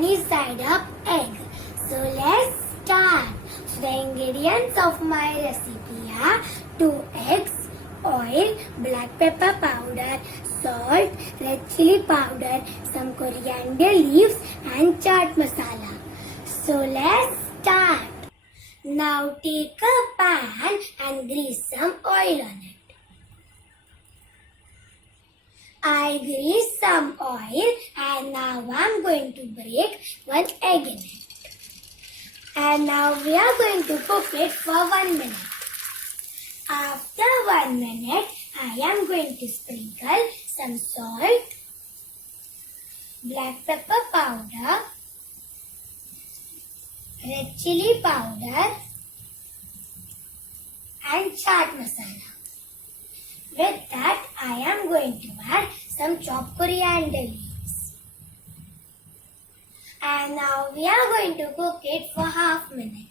sunny side up egg. So let's start. So the ingredients of my recipe are 2 eggs, oil, black pepper powder, salt, red chili powder, some coriander leaves and chaat masala. So let's start. Now take a pan and grease some oil on it. I grease some oil and now I'm going to break 1 egg in it. And now we are going to cook it for 1 minute. After 1 minute, I am going to sprinkle some salt, black pepper powder, red chili powder and chaat masala. With that, I am going to add some chopped coriander leaves. And now we are going to cook it for half minute.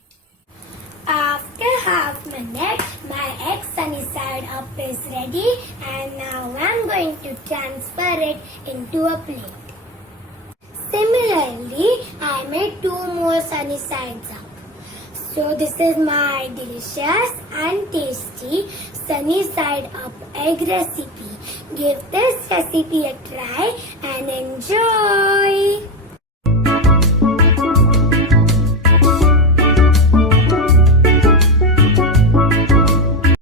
After half minute, my egg sunny side up is ready and now I am going to transfer it into a plate. Similarly, I made 2 more sunny sides up. So this is my delicious and tasty sunny side up egg recipe. Give this recipe a try and enjoy.